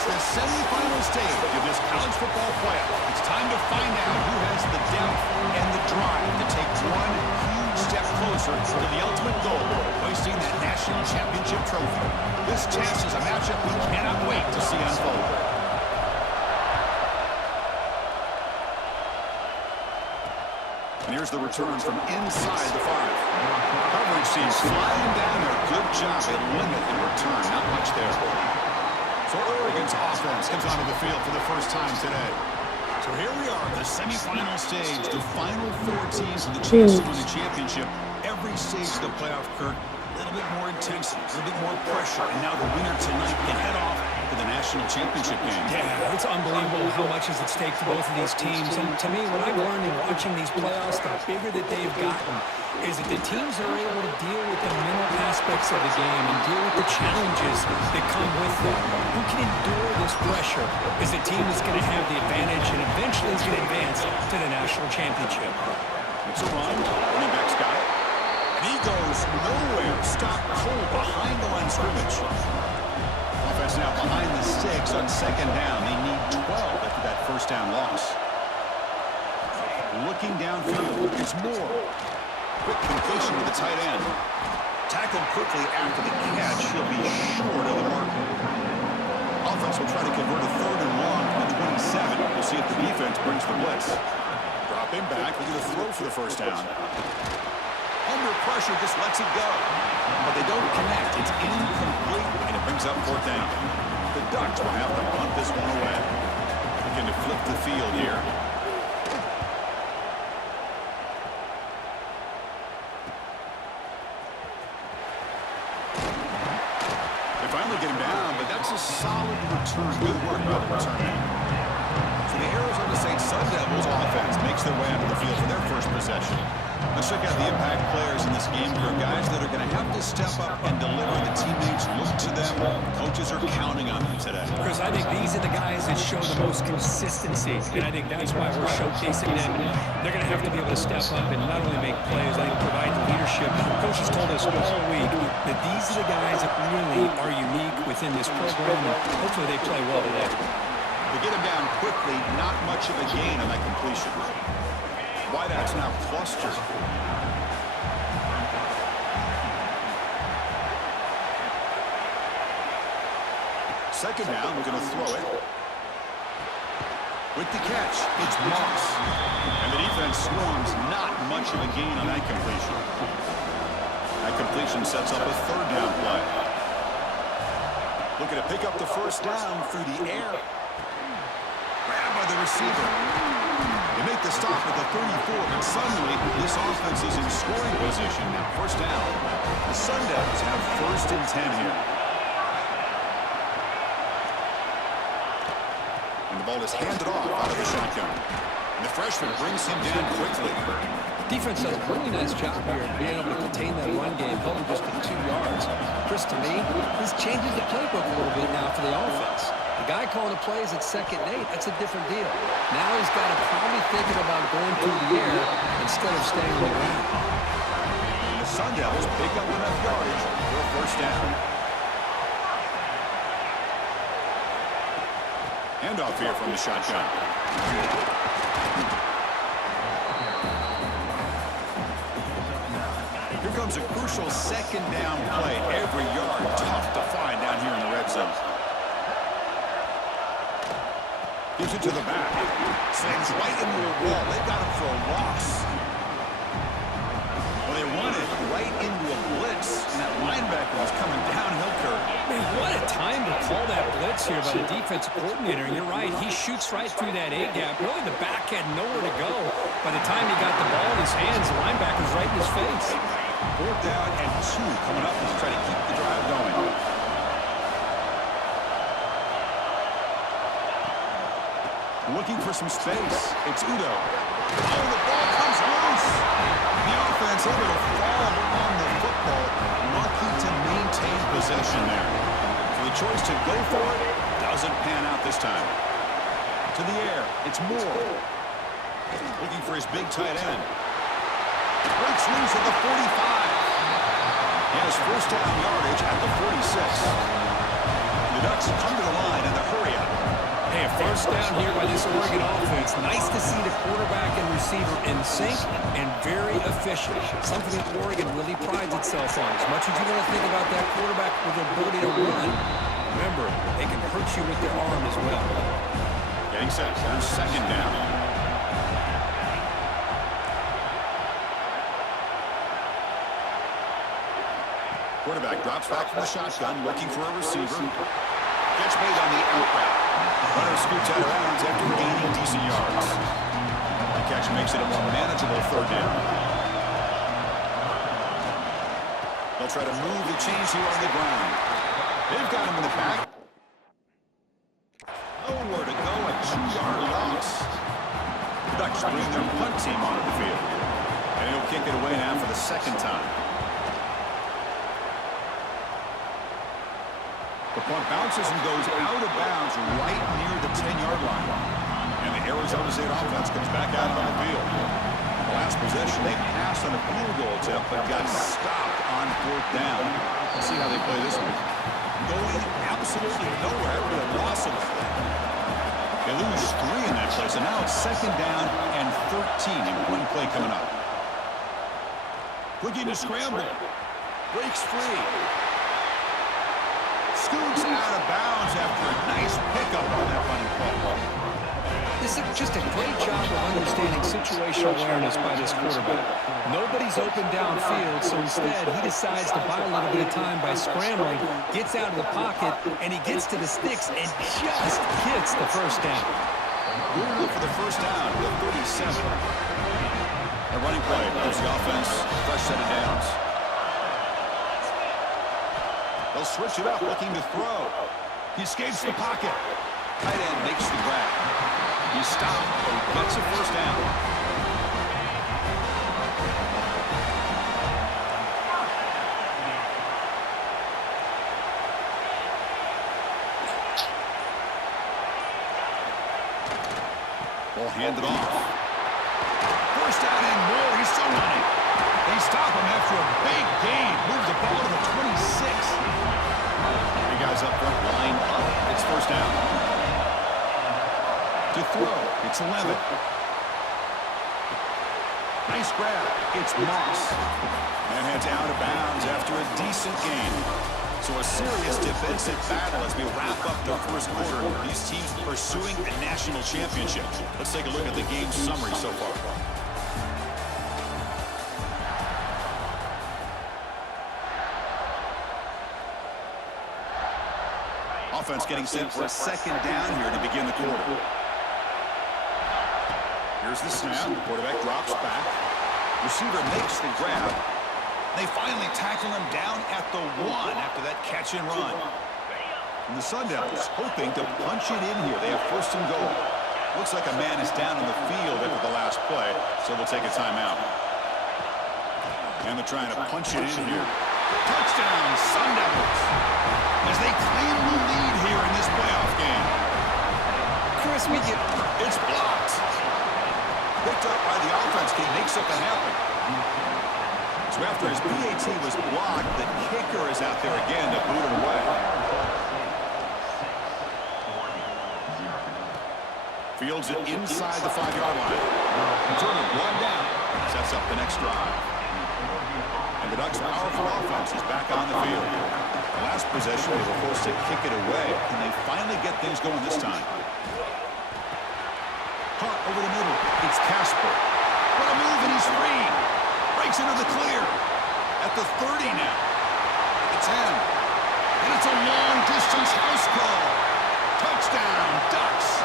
It's the semifinal stage of this college football playoff. It's time to find out who has the depth and the drive to take one huge step closer to the ultimate goal, hoisting that national championship trophy. This test is a matchup we cannot wait to see unfold. And here's the return from inside the 5. Coverage seems flying down there. Good job. They limit in return. Not much there. So Oregon's offense comes onto the field for the first time today. So here we are, the semifinal stage, the final 4 teams with the chance to win the championship. Every stage of the playoff, Kirk, a little bit more intensity, a little bit more pressure, and now the winner tonight can head off to the national championship game. Yeah, it's unbelievable how much is at stake for both of these teams. And to me, what I've learned in watching these playoffs, the bigger that they've gotten, is that the teams are able to deal with the mental aspects of the game and deal with the challenges that come with them. Who can endure this pressure is the team that's going to have the advantage and eventually is going to advance to the national championship. It's a run. Running back's got it. And he goes nowhere. Stop cold behind the line of scrimmage. Offense now behind the 6 on second down. They need 12 after that first down loss. Looking downfield, it's Moore. Quick completion to the tight end. Tackled quickly after the catch. He'll be short of the mark. Offense will try to convert a 3rd and long from the 27. We'll see if the defense brings the blitz. Drop him back. Look at the throw for the first down. Under pressure, just lets it go. But they don't connect. It's incomplete, and it brings up 4th down. The Ducks will have to punt this one away. Looking to flip the field here. Get him down, but that's a solid return. Good work by the return man. So the Arizona State Sun Devils offense makes their way onto the field for their first possession. Let's check out the impact players in this game. There are guys that are going to have to step up and deliver. The teammates look to them. Coaches are counting on them today. Chris, I think these are the guys that show the most consistency, and I think that's why we're showcasing them. They're going to have to be able to step up and not only make plays, I think provide the leadership. Coaches told us all week that these are the guys that really are unique within this program, and hopefully they play well today. They get him down quickly, not much of a gain on that completion. Wideouts now clustered. Second down, we're going to throw it. With the catch, it's Moss. And the defense swarms, not much of a gain on that completion. That completion sets up a 3rd down play. Looking to pick up the first down through the air. Grabbed by the receiver. They make the stop at the 34, but suddenly this offense is in scoring position. Now first down. The Sun Devils have 1st and 10 here. And the ball is handed off out of the shotgun. And the freshman brings him down quickly. Defense does a really nice job here of being able to contain that run game, held him just to 2 yards. Chris, to me, this changes the playbook a little bit now for the offense. The guy calling the plays at 2nd and 8, that's a different deal. Now he's got to probably thinking about going through the air instead of staying on the ground. And the Sun Devils pick up enough yardage for a first down. Handoff here from the shotgun. Here comes a crucial 2nd down play. Every yard tough to find down here in the red zone. Gives it to the back. Slings right into a wall. They got him for a loss. Well, they run it right into a blitz, and that linebacker was coming downhill, Kirk. Man, what a time to call that blitz here by the defensive coordinator. And you're right, he shoots right through that A-gap. Really, the back had nowhere to go. By the time he got the ball in his hands, the linebacker's right in his face. 4th down and 2 coming up to try to keep the drive going. Looking for some space. It's Udo. Oh, the ball comes loose. The offense able to fall on the football, lucky to maintain possession there. So the choice to go for it doesn't pan out this time. To the air, it's Moore. Looking for his big tight end. Breaks loose at the 45. He has first down yardage at the 46. The The Ducks come to the line in the hurry-up. Hey, a first down here by this Oregon offense. Nice to see the quarterback and receiver in sync and very efficient. Something that Oregon really prides itself on. As much as you want to think about that quarterback with the ability to run, remember, they can hurt you with their arm as well. Getting set for second down. Quarterback drops back from the shotgun, looking for a receiver. Catch made on the out route. Runner scoots out of bounds after gaining decent yards. The catch makes it a more manageable third down. They'll try to move the chains here on the ground. They've got him in the back. Nowhere to go, a 2-yard loss. Ducks bring their punt team onto the field. And he'll kick it away now for the second time. The punt bounces and goes out of bounds right near the 10-yard line. And the Arizona State offense comes back out on the field. The last possession, they passed on a field goal attempt, but got stopped on fourth down. Let's see how they play this one. Going absolutely nowhere with a loss of it. They lose 3 in that play, so now it's second down and 13 in one play coming up. Looking to scramble. Breaks free. Scoots out of bounds after a nice pickup on that running play. This is just a great job of understanding situational awareness by this quarterback. Nobody's open downfield, so instead he decides to buy a little bit of time by scrambling, gets out of the pocket, and he gets to the sticks and just gets the first down. Good enough for the first down with 37. A running play gives the offense a fresh set of downs. They'll switch it up, looking to throw. He escapes the pocket. Tight end makes the grab. He stopped, but he gets a first down. Ball handed off. First down and more. He's still running. They stop him after a big gain. Moves the ball to the 26. Three guys up front, line up. It's first down. To throw, it's 11. Nice grab. It's Moss. And heads out of bounds after a decent gain. So a serious defensive battle as we wrap up the first quarter. These teams pursuing a national championship. Let's take a look at the game summary so far. Offense getting set for a second down here to begin the quarter. Here's the snap. The quarterback drops back. Receiver makes the grab. They finally tackle him down at the 1 after that catch and run. And the Sun Devils hoping to punch it in here. They have first and goal. Looks like a man is down on the field after the last play, so they'll take a timeout. And they're trying to punch it in here. Touchdown, Sun Devils, as they claim the lead here in this playoff game. Chris, we get... It's blocked. Picked up by the offense. He makes something happen. So after his PAT was blocked, the kicker is out there again to boot him away. Fields it inside the 5-yard line. Turner, 1 down. Sets up the next drive. And the Ducks' powerful offense is back on the field. The last possession, they were forced to kick it away. Can they finally get things going this time? Caught over the middle. It's Casper. What a move, and he's free. Breaks into the clear. At the 30 now. At the 10. And it's a long-distance house call. Touchdown, Ducks.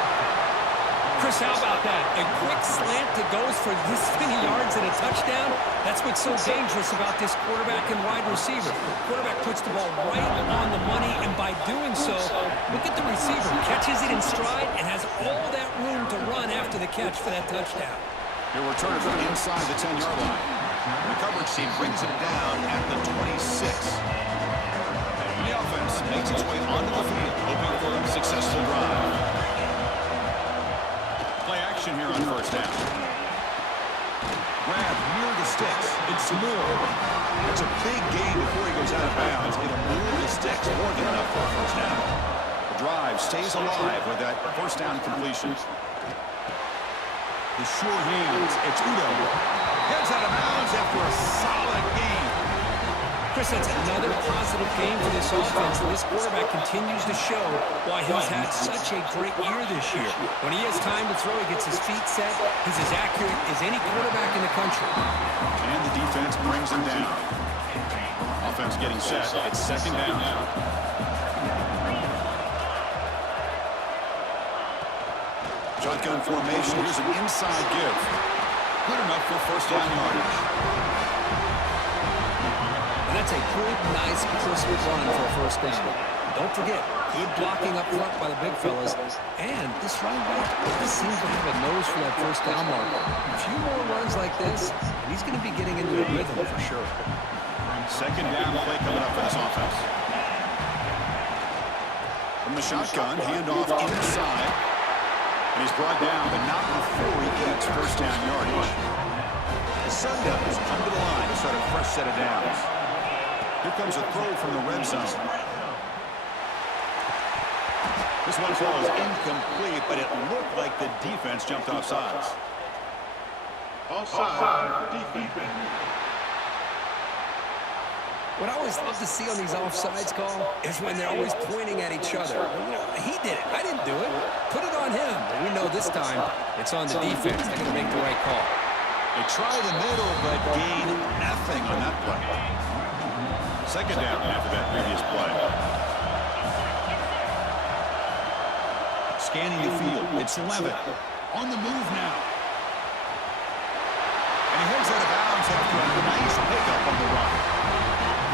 Chris, how about that? A quick slant that goes for this many yards and a touchdown? That's what's so dangerous about this quarterback and wide receiver. Quarterback puts the ball right on the money, and by doing so, look at the receiver. Catches it in stride and has all that room to run after the catch for that touchdown. He'll return from inside the 10-yard line. The coverage team brings him down at the 26. And the offense makes its way onto the field, hoping for a successful drive. Play action here on first down. Grab near the sticks. It's Moore. It's a big gain before he goes out of bounds. It'll move the sticks more than enough for a first down. drive stays alive with that first down completion. The sure hands. It's Udo. Heads out of bounds after a solid game. Chris, that's another positive game for this offense. This quarterback continues to show why he's had such a great year this year. When he has time to throw, he gets his feet set. He's as accurate as any quarterback in the country. And the defense brings him down. Offense getting set. It's second down. Shotgun formation. Here's an inside give. Good enough for first down yardage. And that's a good, nice, crisp run for a first down. Don't forget, good blocking up front by the big fellas. And this running back just seems to have a nose for that first down marker. A few more runs like this, and he's going to be getting into a rhythm for sure. Second down play coming up for this offense. From the shotgun, handoff inside. And he's brought down, but not before he gets first down yardage. The Sundowns come to the line to start a fresh set of downs. Here comes a throw from the red zone. This one ball is incomplete, but it looked like the defense jumped off sides. Offside, defense. What I always love to see on these offsides call is when they're always pointing at each other. You know, he did it. I didn't do it. Put it on him. But we know this time it's on the defense. They're going to make the right call. They try the middle, but gain nothing on that play. Second down after that previous play. Scanning the field. It's Levitt. On the move now. And he heads out of bounds after a nice pickup on the run.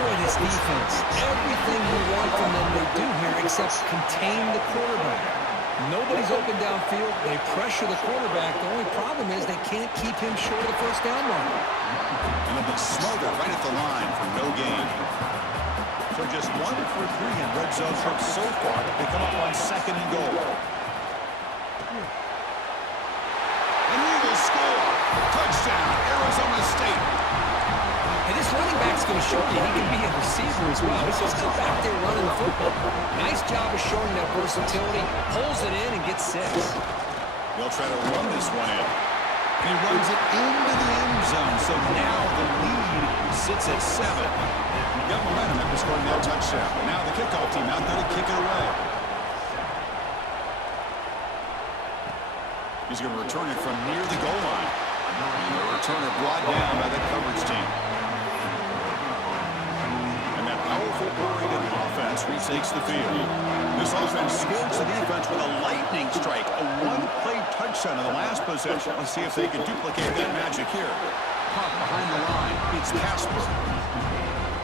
Boy, this defense, everything you want from them they do here except contain the quarterback. Nobody's open downfield. They pressure the quarterback. The only problem is they can't keep him short of the first down line. And they'll be smothered right at the line for no gain. So just 1 for 3 in red zone trips so far. They come up on second and goal. And he will score. Touchdown, Arizona State. And this running back's going to show you he can be a receiver as well. He's just not back there running the football. Nice job of showing that versatility. Pulls it in and gets 6. They'll try to run this one in. And he runs it into the end zone. So now the lead sits at 7. Got momentum after scoring that touchdown. Now the kickoff team out there to kick it away. He's going to return it from near the goal line. And the returner brought down by the coverage team. And that powerful Oregon offense retakes the field. This offense scores the defense with a lightning strike. A one-play touchdown in the last possession. Let's see if they can duplicate that magic here. Pop behind the line. It's Casper.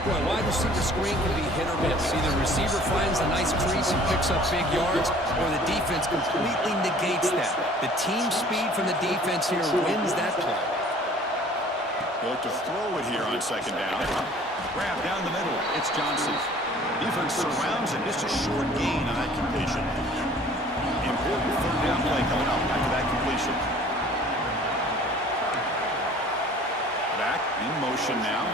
Well, wide receiver screen can be hit or miss. Either the receiver finds a nice crease and picks up big yards, or the defense completely negates that. The team speed from the defense here wins that play. They'll look to throw it here on second down. Grab down the middle. It's Johnson. Defense surrounds him. Just a short gain on that completion. Important third down play coming up after that completion. Back in motion now.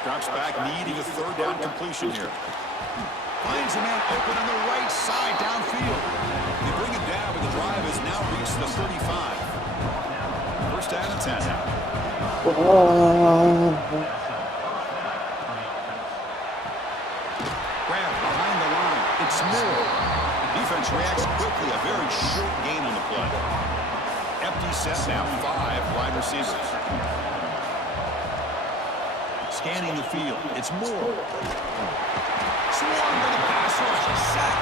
Drops back, needing a third down completion here. Finds a man open on the right side downfield. They bring it down, but the drive has now reached the 35. First down and 10 now. Grab behind the line. It's Moore. Defense reacts quickly. A very short gain on the play. Empty set now. 5 wide receivers. Scanning the field. It's Moore. Swarm to the pass rush. A sack.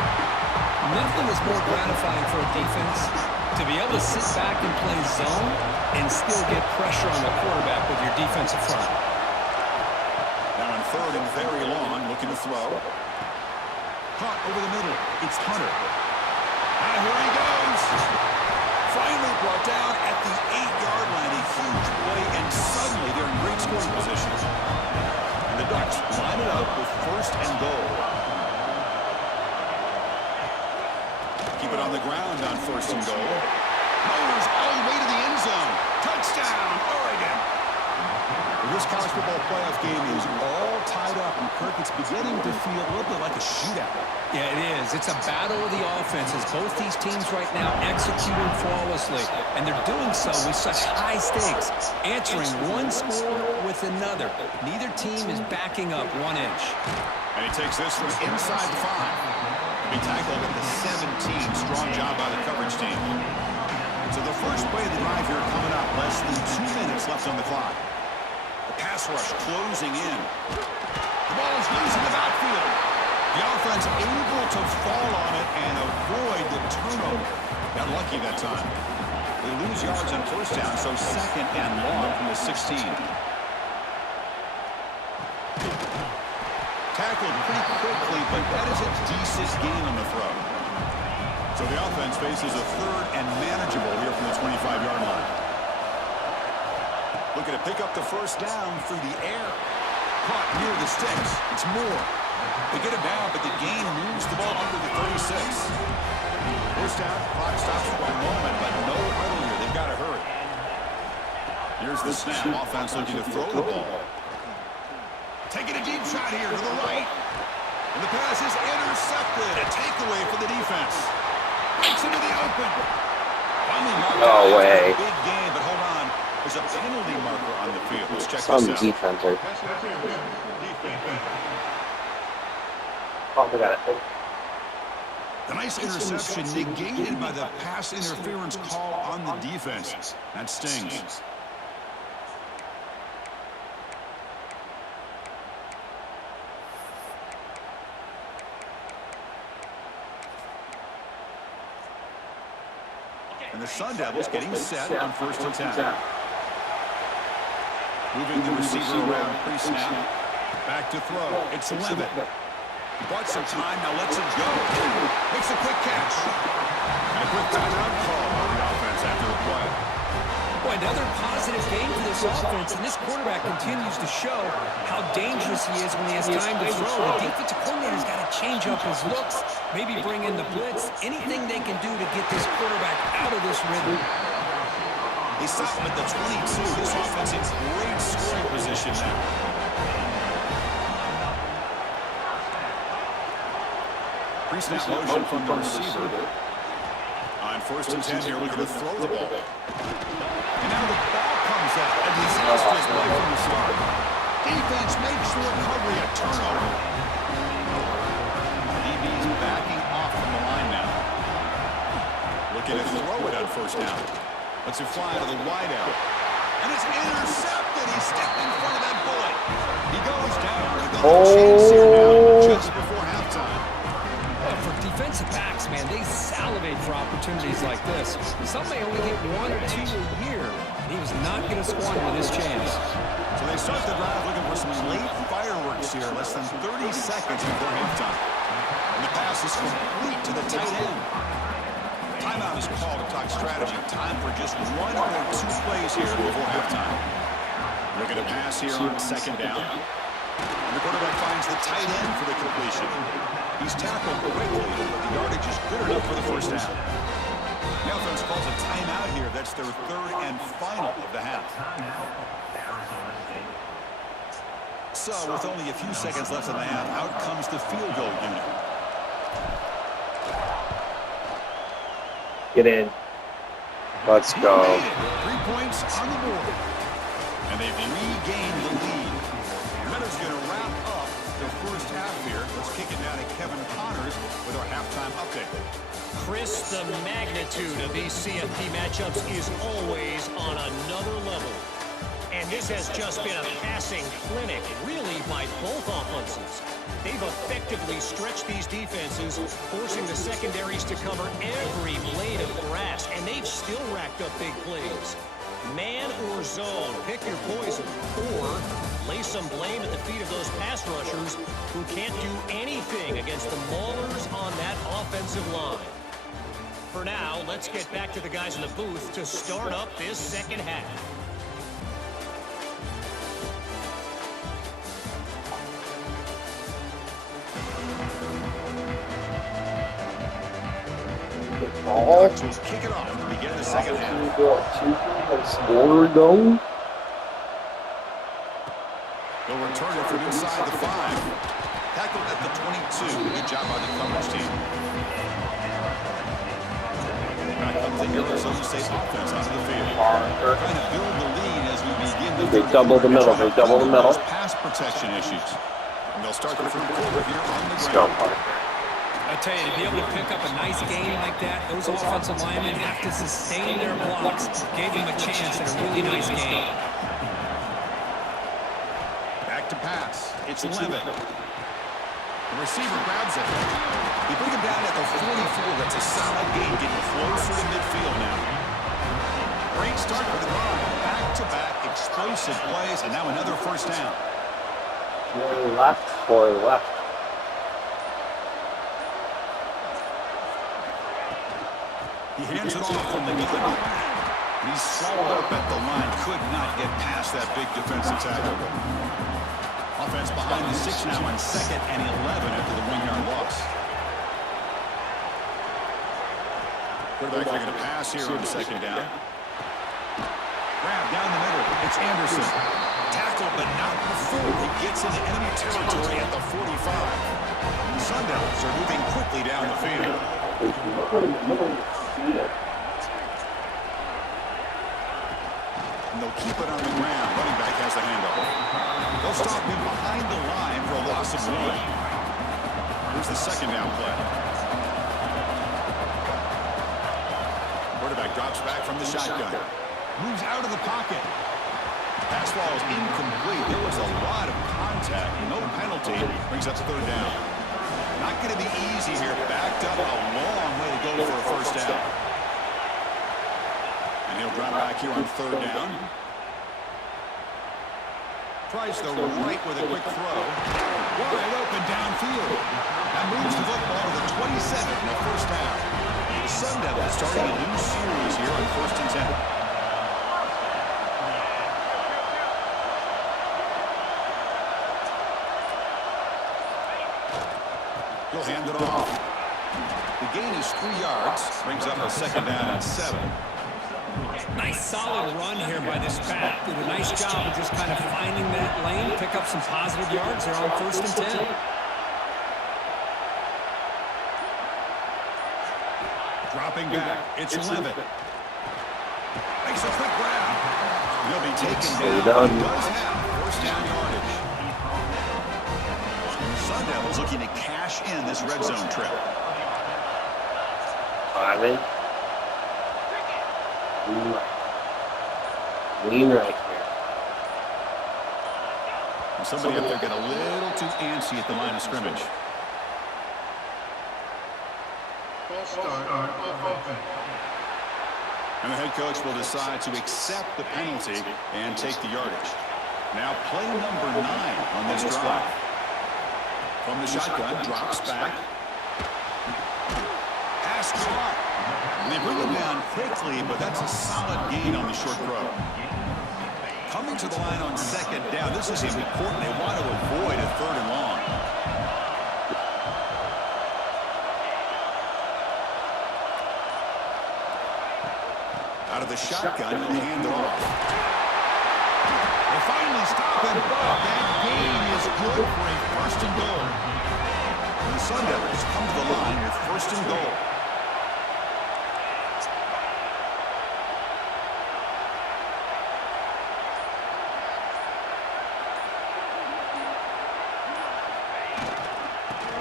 Nothing is more gratifying for a defense to be able to sit back and play zone and still get pressure on the quarterback with your defensive front. Now on third and very long, looking to throw. Caught over the middle. It's Hunter. And here he goes. Finally brought down at the 8-yard line. A huge play, and suddenly they're in great scoring position. And the Ducks line it up with first and goal. Keep it on the ground on first and goal. Mowers all the way to the end zone. Touchdown, Oregon. This college football playoff game is all tied tied up, and Kirk, it's beginning to feel a little bit like a shootout. Yeah, it is. It's a battle of the offenses. Both these teams right now executing flawlessly, and they're doing so with such high stakes, answering one score with another. Neither team is backing up 1 inch. And he takes this from inside the 5. He tackled at the 17. Strong job by the coverage team. So the first play of the drive here coming up. Less than 2 minutes left on the clock. The pass rush closing in. The ball is loose in the backfield. The offense able to fall on it and avoid the turnover. Got lucky that time. They lose yards on first down, so 2nd and long from the 16. Tackled pretty quickly, but that is a decent gain on the throw. So the offense faces a 3rd and manageable here from the 25-yard line. Looking to pick up the first down through the air. Caught near the sticks. It's Moore. They get it down, but the gain moves the ball under the 36. First down, clock stops for a moment, but no huddle here. They've got to hurry. Here's the snap. Offense looking to throw the ball. Taking a deep shot here to the right. And the pass is intercepted. A takeaway for the defense. Breaks into the open. Finally marked No way. Big game, but hold on. There's a penalty marker on the field. Let's check Some this out. defender. Oh, we got it. A nice interception negated by the pass interference call on the defense. That stings. And the Sun Devils getting set on 1st and 10. Moving the receiver around pre-snap. Back to throw. It's Levitt. He bought some time, now lets it go. Makes a quick catch. And a quick timeout call on the offense after the play. Boy, another positive game for this offense, and this quarterback continues to show how dangerous he is when he has time to throw. The defensive coordinator's got to change up his looks, maybe bring in the blitz, anything they can do to get this quarterback out of this rhythm. They stop him at the 22. This offense in great scoring position now. Pre-snap motion from the receiver. On 1st and 10 here, looking to throw the ball. And now the ball comes out. A disastrous play from the start. Defense makes the recovery a turnover. DB's backing off from the line now. Looking to throw it on 1st down. Lets it fly to the wideout. And it's intercepted. He stepped in front of that bullet. He goes down. They're going to chase here now just before halftime. For defensive backs, man, they salivate for opportunities like this. Some may only get 1 or 2 a year, and he was not going to squander this chance. So they start the drive looking for some late fireworks here, less than 30 seconds before halftime. And the pass is complete to the tight end. Timeout is called to talk strategy. Time for just 1 or 2 plays here before halftime. Looking to pass here on 2nd down. And the quarterback finds the tight end for the completion. He's tackled quickly, but the yardage is good enough for the first down. The offense calls a timeout here. That's their 3rd and final of the half. So, with only a few seconds left in the half, out comes the field goal unit. Get in. Let's go. 3 points on the board. And they've regained the lead. Meadows going to wrap up the first half here. Let's kick it down to Kevin Connors with our halftime update. Chris, the magnitude of these CFP matchups is always on another level. And this has just been a passing clinic, really, by both offenses. They've effectively stretched these defenses, forcing the secondaries to cover every blade of grass, and they've still racked up big plays. Man or zone, pick your poison, or lay some blame at the feet of those pass rushers who can't do anything against the maulers on that offensive line. For now, let's get back to the guys in the booth to start up this second half. Ball. To kick it off to begin the second half. Score though. He'll return it from inside the 5. Tackled at the 22. Good job by the coverage team. Back up the Arizona State offense onto the field. Trying to build the lead as we begin the They double the middle. They double the middle. Pass protection issues. And they'll start the third quarter here on the Let's go, ground. Parker. I tell you, to be able to pick up a nice game like that, those offensive linemen have to sustain their blocks. Gave them a chance at a really nice game. Back to pass. It's Levitt. The receiver grabs it. They bring him down at the 44. That's a solid gain, getting closer to midfield now. Great start for the drive. Back-to-back explosive plays, and now another first down. Boy left. He hands it off from the gun. He's swallowed up at the line. Could not get past that big defensive tackle. Offense behind the 6 now on 2nd and 11 after the 1-yard loss. Quarterback looking to pass here on 2nd down. Grab down the middle. It's Anderson. Tackle, but not before he gets into enemy territory at the 45. The Sun Devils are moving quickly down the field. And they'll keep it on the ground. Running back has the handoff. They'll stop him behind the line for a loss of 1. Here's the 2nd down play. Quarterback drops back from the shotgun. Moves out of the pocket. Pass ball is incomplete. There was a lot of contact. No penalty. Brings up 3rd down. Not going to be easy here. Backed up a long way to go for a first down. And he'll drop back here on 3rd down. Tries the right with a quick throw. Wide open downfield. That moves the football to the 27 and a first down. The Sun Devils starting a new series here on 1st and 10. He'll hand it off. The gain is 3 yards. Brings up a 2nd down and 7. Nice solid run here by this back. Did a nice job of just kind of finding that lane, pick up some positive yards there on 1st and 10. Dropping back. It's Levitt. Makes a quick grab. He'll be taken down. He does have 1st down yardage. Sun Devils looking to cash in this red zone trip. Ivan. Lean right here. Somebody up there got a little too antsy at the line of scrimmage. And the head coach will decide to accept the penalty and take the yardage. Now play number 9 on this drive. From the shotgun, drops back. Pass caught. And they bring him down quickly, but that's a solid gain on the short throw. Coming to the line on 2nd down. This is important. They want to avoid a 3rd and long. Out of the shotgun, he'll hand it off. They finally stop him. That gain is good for a 1st and goal. And the Sun Devils come to the line with 1st and goal.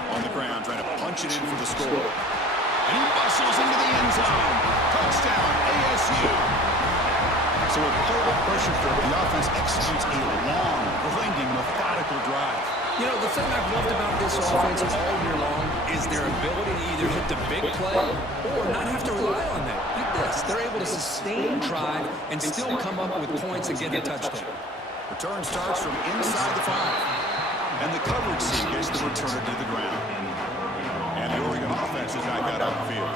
On the ground, trying to punch it in for the score. And he bustles into the end zone. Touchdown, ASU. So with total pressure for the offense executes a long, grinding, methodical drive. You know, the thing I've loved about this offense all year long is their ability to either hit the big play or not have to rely on that. Like this, they're able to sustain drive and still come up with points and get a touchdown. Return starts from inside the 5. And the coverage team gets the returner to the ground. And the Oregon offense has not got out the field.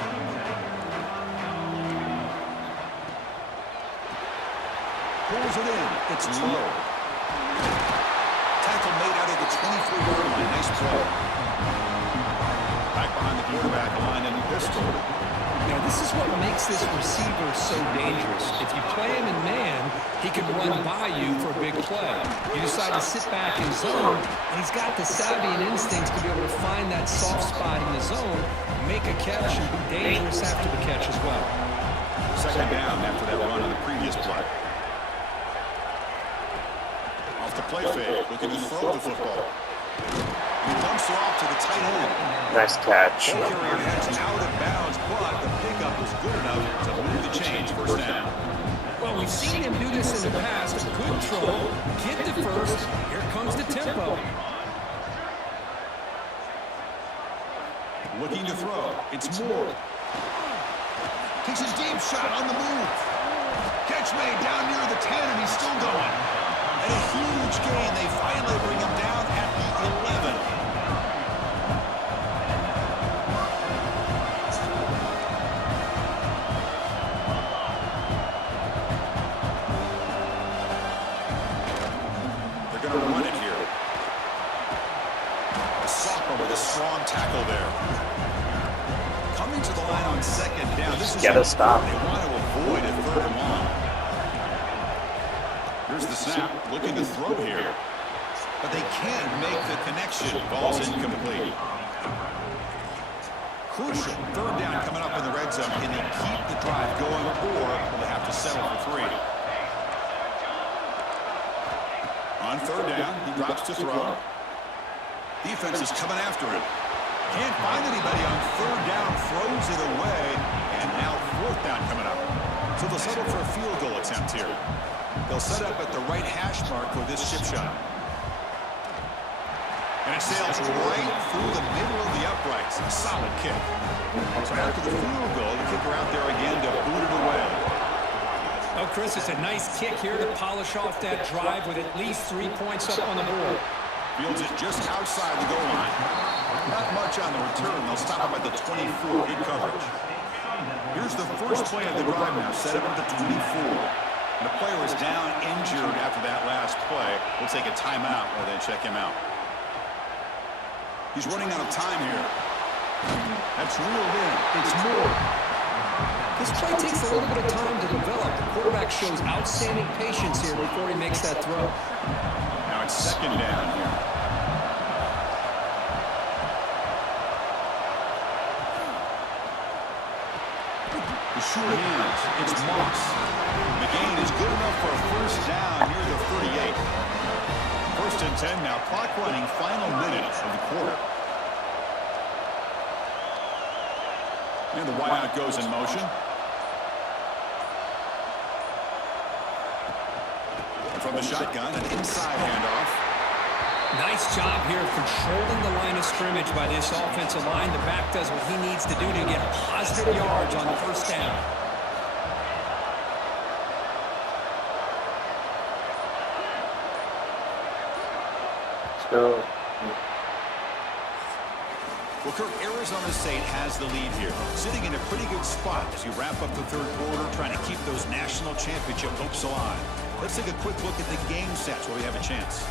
Pulls it in. It's low. Tackle made out of the 24-yard line. Nice play. Back behind the quarterback line and pistol. You know, this is what makes this receiver so dangerous. If you play him in man, he can run by you for a big play. You decide to sit back in zone, and he's got the savvy and instincts to be able to find that soft spot in the zone, make a catch, and be dangerous after the catch as well. Second down after that run on the previous play. Off the play fake, looking to throw the football. He dumps it off to the tight end. Nice catch. Ball carrier heads out of bounds, but the pickup was good enough to move the chains. First down. Well, we've seen him do this in the past. A good throw, get to first. Here comes the tempo. Looking to throw. It's Moore. Takes a deep shot on the move. Catch made down near the 10, and he's still going. And a huge gain. They finally bring him down at the 11. They're going to run it here. A sophomore with a strong tackle there. Coming to the line on second down. This is Gotta stop. They want to avoid a third and long. Here's the snap, looking to throw here. But they can't make the connection. Ball's incomplete. Crucial. Third down coming up in the red zone. Can they keep the drive going, or will they have to settle for 3? On third down, he drops to throw. Defense is coming after him. Can't find anybody on third down, throws it away, and now fourth down coming up. So they'll settle for a field goal attempt here. They'll set up at the right hash mark for this chip shot. And it sails right through the middle of the uprights. A solid kick. So after the field goal, the kicker out there again to boot it away. Oh, Chris, it's a nice kick here to polish off that drive with at least 3 points up on the board. Fields it just outside the goal line. Not much on the return. They'll stop him at the 24. Good coverage. Here's the first play of the drive now. Set up at the 24. And the player is down injured after that last play. We'll take a timeout or then check him out. He's running out of time here. That's reeled in. It's Moore. This play takes a little bit of time to develop. The quarterback shows outstanding patience here before he makes that throw. Now it's second down here. The short hands. It's Moss. The gain is good enough for a first down near the 38. First and 10 now. Clock running. Final minute of the quarter. And the wideout goes in motion. And from the shotgun, an inside handoff. Nice job here controlling the line of scrimmage by this offensive line. The back does what he needs to do to get positive yards on the first down. Let's go. Well, Kirk, Arizona State has the lead here, sitting in a pretty good spot as you wrap up the third quarter, trying to keep those national championship hopes alive. Let's take a quick look at the game stats where we have a chance.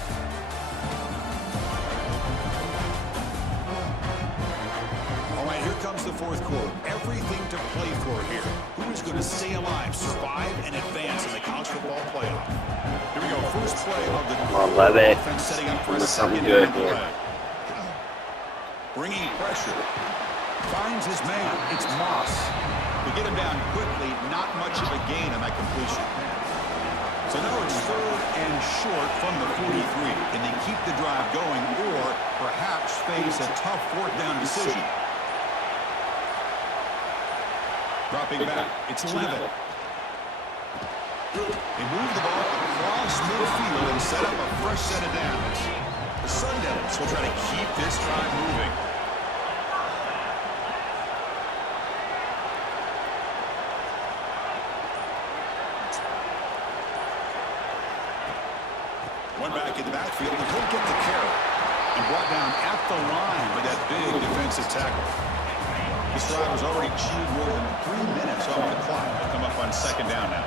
All right, here comes the fourth quarter. Everything to play for here. Who is going to stay alive, survive, and advance in the college football playoff? Here we go. First play of the Come on, Levy. Offense setting up for a Something second good down here. play. Bringing pressure. Finds his man. It's Moss. To get him down quickly, not much of a gain on that completion. So now it's third and short from the 43. Can they keep the drive going or perhaps face a tough fourth down decision? Dropping back. It's Levitt. They move the ball across midfield and set up a fresh set of downs. The Sun Devils will try to keep this drive moving. One back in the backfield, and he'll get the carry. And brought down at the line with that big defensive tackle. This drive has already chewed more than 3 minutes off the clock. They'll come up on second down now.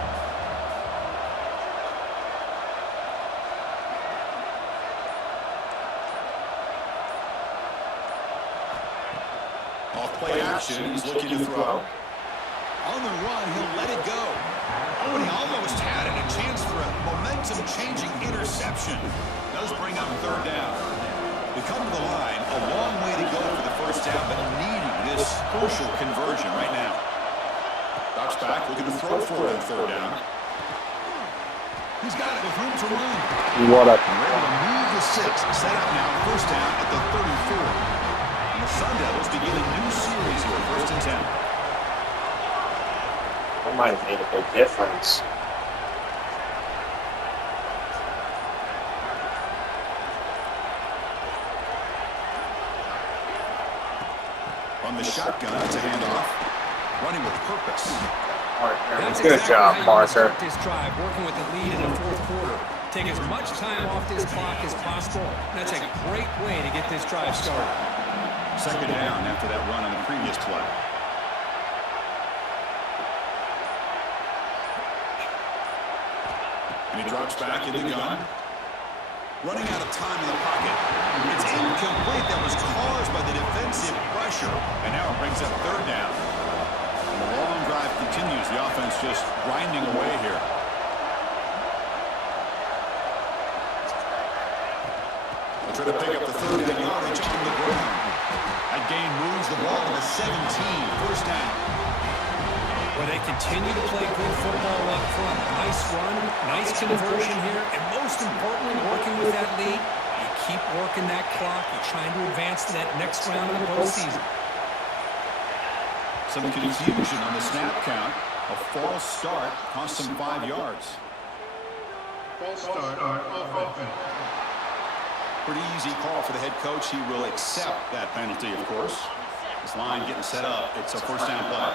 Off play action, he's looking to throw. On the run, he'll let it go. Oh, and he almost had it, a chance for a some changing interception. Does bring up third down. We come to the line, a long way to go for the first down, but needing this crucial conversion right now. Drops back, looking to throw for it on third down. He's got it with room to run. What a... And we're able to move the six. Set up now, first down at the 34. And the Sun Devils begin a new series here, first and 10. That might have made a big difference. On the shotgun, it's a handoff. Running with purpose. That's Good exactly job, how you Parker. start this drive, working with the lead in the fourth quarter. Take as much time off this clock as possible. That's a great way to get this drive started. Second down after that run on the previous play. And he drops back in the gun. Running out of time in the pocket. It's incomplete. That was caused by the defensive pressure. And now it brings up third down. And the long drive continues. The offense just grinding away here. They'll try to pick up the third down yardage on the ground. That gain moves the ball to the 17. First down. Well, they continue to play good football up front. Nice run, nice conversion here, and most importantly, working with that lead, you keep working that clock. You're trying to advance to that next round of the postseason. Some confusion on the snap count. A false start cost them 5 yards. False start on offense. Pretty easy call for the head coach. He will accept that penalty, of course. This line getting set up. It's a first down play.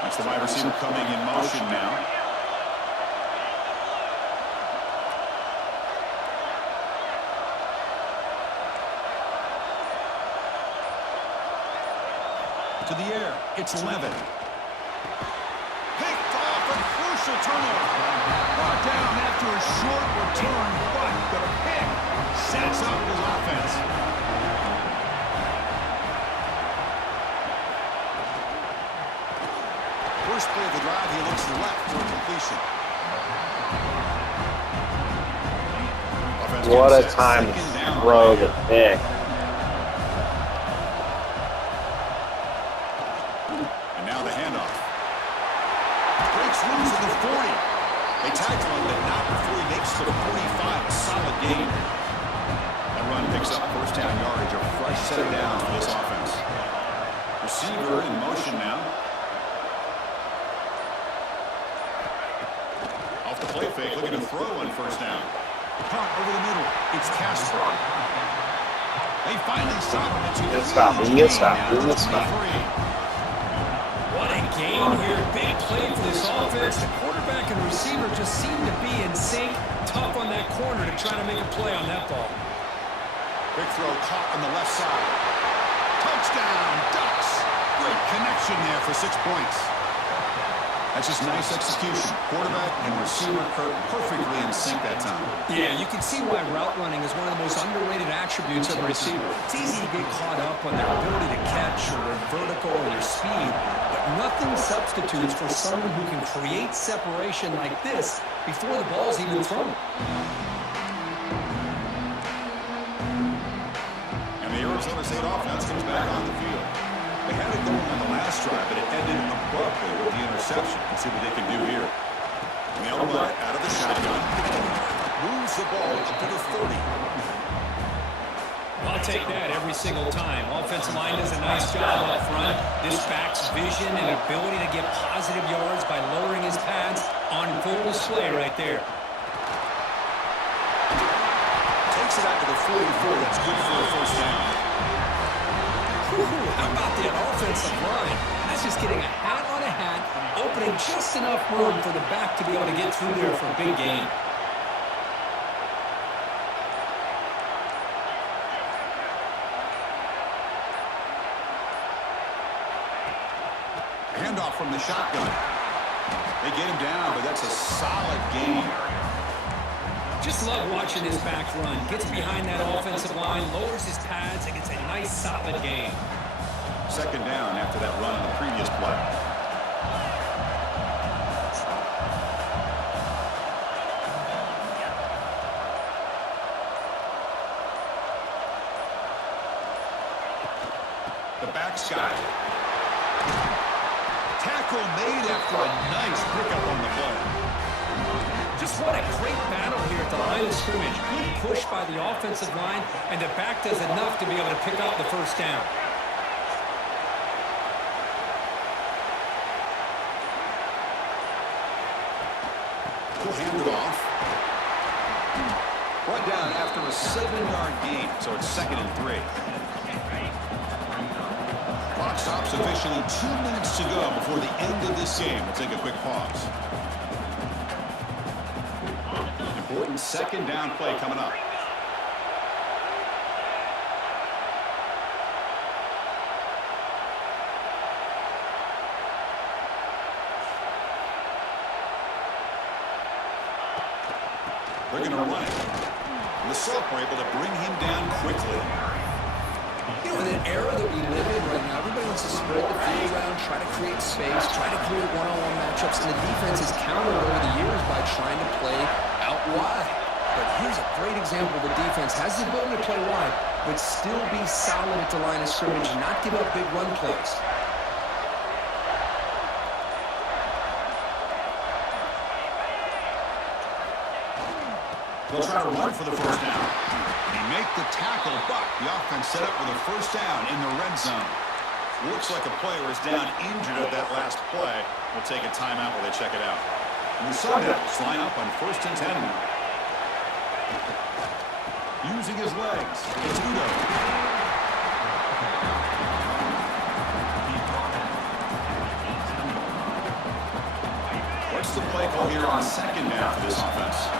That's the wide receiver coming in motion now. To the air. It's Levin. Picked off a crucial turnover. Brought down after a short return, but the pick sets up his offense. First play of the drive, he looks left for completion. Offense What a set. time Second to down. throw the pick. And now the handoff. Breaks loose at the 40. They tackle him, but not before he makes the 45. A solid gain. That run picks up first down yardage. A fresh set of downs for this offense. Receiver in motion now. Off the play fake, looking to throw on first down. Punt over the middle. It's Casper. They finally stop him. He can stop. He can stop. He can stop. What a game here. Big play for this offense. The quarterback and receiver just seem to be in sync. Tough on that corner to try to make a play on that ball. Big throw caught on the left side. Touchdown, Ducks. Great connection there for 6 points. That's just nice execution. Quarterback and receiver perfectly in sync that time. Yeah, you can see why route running is one of the most underrated attributes of a receiver. It's easy to get caught up on their ability to catch or their vertical or their speed, but nothing substitutes for someone who can create separation like this before the ball's even thrown. And the Arizona State offense comes back on the field. They had it going on the last drive, but it ended abruptly with the interception. Let's see what they can do here. Nailed butt out of the shotgun. Moves the ball up to the 30. I'll take that every single time. Offensive line does a nice job up front. This back's vision and ability to get positive yards by lowering his pads on full display right there. Takes it out to the 44. That's good for a first down. How about that offensive line? That's just getting a hat on a hat, opening just enough room for the back to be able to get through there for a big gain. Handoff from the shotgun. They get him down, but that's a solid gain. Just love watching this back run. Gets behind that offensive line, lowers his pads, and gets a nice solid gain. Second down after that run on the previous play. The back's got it. Tackle made after a nice pickup on the play. Just what a great battle here at the line of scrimmage. Good push by the offensive line, and the back does enough to be able to pick up the first down. He'll hand it off. Brought down after a 7-yard gain, so it's 2nd and 3. Clock stops officially 2 minutes to go before the end of this game. We'll take a quick pause. Important 2nd down play coming up. They're going to run it. And the Silk were able to bring him down quickly. You know, in an era that we live in right now, everybody wants to spread the field around, try to create space, try to create one-on-one matchups, and the defense has countered over the years by trying to play out wide. But here's a great example. The defense has the ability to play wide, but still be solid at the line of scrimmage and not give up big run plays. They'll try to run for the first down. They make the tackle, but the offense set up with a first down in the red zone. Looks like a player is down injured at that last play. We'll take a timeout while they check it out. And the Sun Devils line up on 1st and 10 now. Using his legs, it's Udo. What's the play call here on 2nd down for this offense?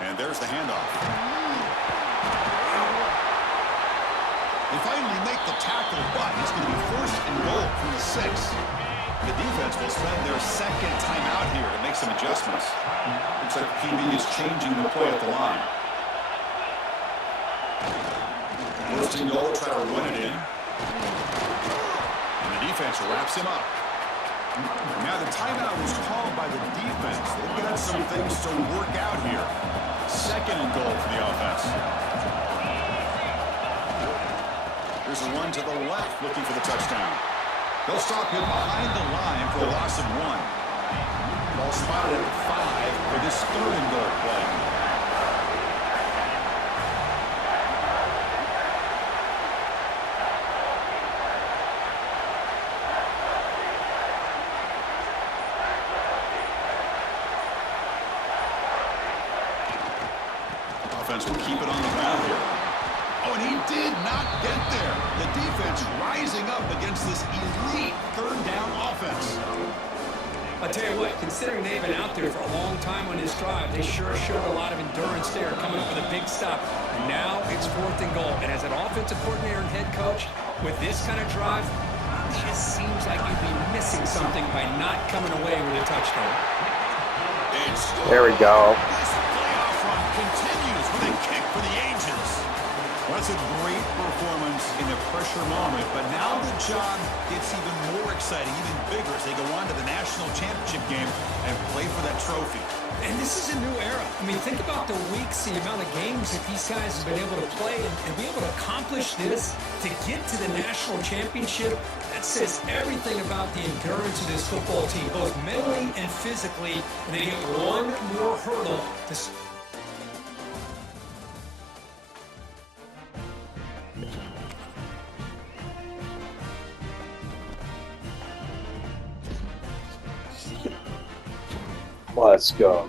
And there's the handoff. They finally make the tackle, but it's going to be 1st and goal from the 6. The defense will spend their 2nd timeout here to make some adjustments. Looks like PB is changing the play at the line. 1st and goal, try to run it in. And the defense wraps him up. Now the timeout was called by the defense. They've got some things to work out here. 2nd and goal for the offense. Here's a run to the left looking for the touchdown. They'll stop him behind the line for a loss of 1. Ball spotted at 5 for this 3rd and goal play. Offense will keep it on the ground here. Oh, and he did not get there. The defense rising up against this elite 3rd down offense. I'll tell you what, considering they've been out there for a long time on this drive, they sure showed a lot of endurance there, coming up with a big stop. And now it's 4th and goal. And as an offensive coordinator and head coach, with this kind of drive, it just seems like you'd be missing something by not coming away with a touchdown. There we go. This playoff run continues with a kick for the ages. Well, that's a great performance in a pressure moment, but now the job gets even more exciting, even bigger as they go on to the national championship game and play for that trophy. And this is a new era. I mean, think about the weeks, the amount of games that these guys have been able to play and be able to accomplish this to get to the national championship. That says everything about the endurance of this football team, both mentally and physically. And they get one more hurdle to... Let's go.